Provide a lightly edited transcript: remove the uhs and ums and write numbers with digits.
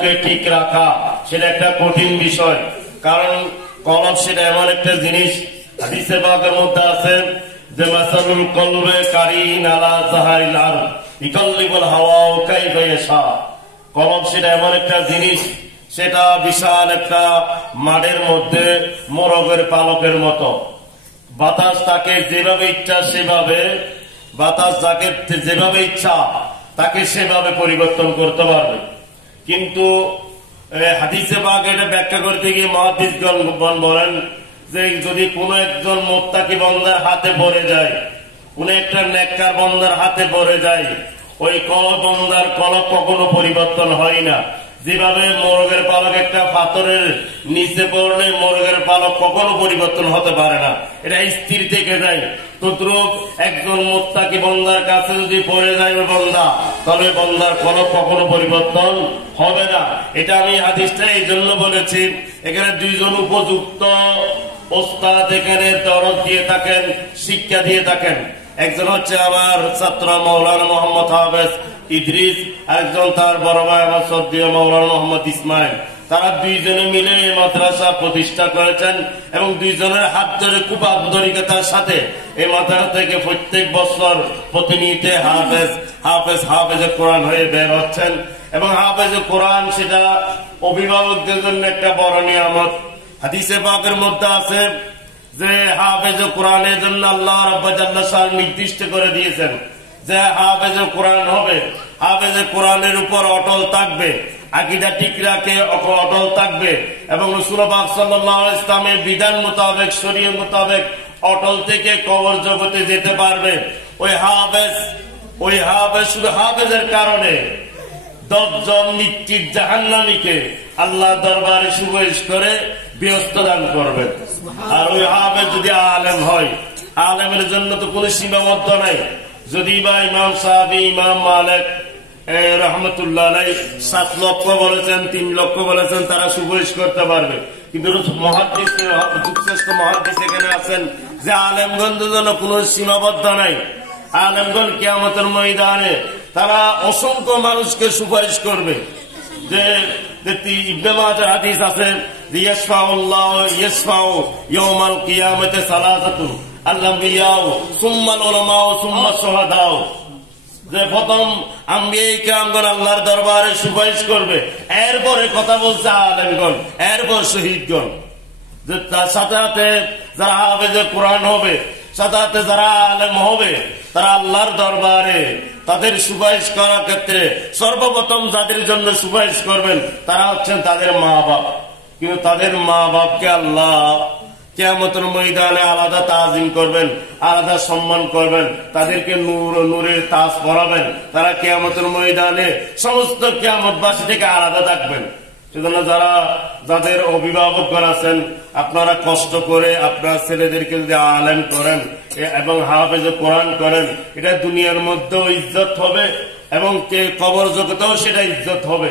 কে ঠিক রাখা সেটা একটা কঠিন বিষয়, কারণ কলব সেটা এমন একটা জিনিস, হাদিসে পাকের মধ্যে আছে যে মাসালুল কলবে কারিন আলা জাহারিল আরদ ইকাল্লিবুল হাওয়া কাইফা ইয়াশা। কলব সেটা এমন একটা জিনিস, সেটা বিশাল একটা মাঠের মধ্যে মোরগের পালকের মতো। বাতাস তাকে যেভাবে ইচ্ছা সেভাবে, বাতাস তাকে যেভাবে ইচ্ছা তাকে সেভাবে পরিবর্তন করতে পারবে। কিন্তু হাদিসে পাক এটা ব্যাখ্যা করতে গিয়ে মুহাদ্দিসগণ বলেন যে যদি কোন একজন মুত্তাকি বান্দার হাতে পড়ে যায়, কোন একটা নেককার বান্দার হাতে পড়ে যায়, ওই বান্দার কলব কখনো পরিবর্তন হয় না। যেভাবে মোরগের পালক একটা পাথরের নিচে পড়লে মোরগের পালক কখনো পরিবর্তন হতে পারে না, এটা স্থির থেকে যায়। তদ্রূপ একজন মুত্তাকি বান্দার কাছে যদি পড়ে যায় ওই বান্দা, তাহলে বান্দার কলব কখনো পরিবর্তন হবে না। এটা আমি হাদিসটা এই জন্য বলেছি, এখানে দুইজন উপযুক্ত ওস্তাদ এখানে দরদ দিয়ে থাকেন, শিক্ষা দিয়ে থাকেন। একজন হচ্ছে আমার ছাত্র মাওলানা মোহাম্মদ হাফেজ ইদ্রিস, আরেকজন তার বড় ভাই আমার শ্রদ্ধেয় মাওলানা মোহাম্মদ ইসমাইল। তারা দুইজনে মিলে এই মাদ্রাসা প্রতিষ্ঠা করেছেন এবং দুইজনের হাত ধরে খুব আন্তরিকতার সাথে এই মাদ্রাসা থেকে প্রত্যেক বছর প্রতিনিয়ত হাফেজ কোরআন হয়ে বের হচ্ছেন। এবং হাফেজ কোরআন সেটা অভিভাবকদের জন্য একটা বড় নিয়ামত। হাদিসে পাকের মধ্যে আছে যে হাফেজ কোরআনের জন্য আল্লাহ রাব্বুল জাল্লা শান নির্দিষ্ট করে দিয়েছেন যে হাফেজ কোরআন হবে, হাফেজ কোরআনের উপর অটল থাকবে, আকীদা ঠিক রাখে অটল থাকবে এবং রাসূল পাক সাল্লাল্লাহু আলাইহি ইসলামের বিধান মোতাবেক, শরীয়ত মোতাবেক অটল থেকে কবর জগতে যেতে পারবে। ওই হাফেজ শুধু হাফেজের কারণে 10 জন নিশ্চিত জাহান্নামীকে আল্লাহ দরবারে সুপারিশ করে বেহেশত দান করবেন। আর ওই হাফেজ যদি আলেম হয়, আলেমের জন্য তো কোনো সীমাবদ্ধ নাই। যদি বা ইমাম সাহাবী, ইমাম মালিক রহমতুল্লাহ আলাইহি 7 লক্ষ বলেছেন, 3 লক্ষ বলেছেন, তারা সুপারিশ করতে পারবে। কিন্তু যুগশ্রেষ্ঠ মুহাদ্দিস এখানে আছেন যে আলেমগণের জন্য কোনো সীমাবদ্ধ নাই। আলেমগণ কিয়ামতের ময়দানে তারা অসংখ্য মানুষকে সুপারিশ করবে। যে ইবনে মাজাহ হাদিস আছে যে ইয়াশফাউ ইয়াউমাল কিয়ামতি সালাসাতুন আল-আম্বিয়াউ সুম্মাল উলামাউ সুম্মাস শুহাদাউ। যে প্রথম আম্বিয়ায়ে কিরামগণ আল্লাহর দরবারে সুপারিশ করবে, এরপরে কথা বলছে আলেমগণ, এরপর শহীদগণ। যে তার সাথে সাথে যারা হাফেজে কোরআন হবে, সাথে সাথে যারা আলেম হবে, তারা আল্লাহর দরবারে তাদের সুপারিশ করার ক্ষেত্রে সর্বপ্রথম যাদের জন্য সুপারিশ করবেন তারা হচ্ছেন তাদের মা বাপ। কিন্তু তাদের মা বাপকে আল্লাহ কিয়ামতের ময়দানে আলাদা তাজিম করবেন, আলাদা সম্মান করবেন, তাদেরকে নূরের তাজ পরাবেন। তারা কিয়ামতের ময়দানে সমস্ত কিয়ামতবাসী থেকে আলাদা থাকবেন। সেজন্য যাদের অভিভাবকগণ আছেন, আপনারা কষ্ট করে আপনার ছেলেদেরকে যদি আলেম করেন এবং হাফেজ কোরআন করেন, এটা দুনিয়ার মধ্যেও ইজ্জত হবে এবং কবর জগতেও সেটা ইজ্জত হবে।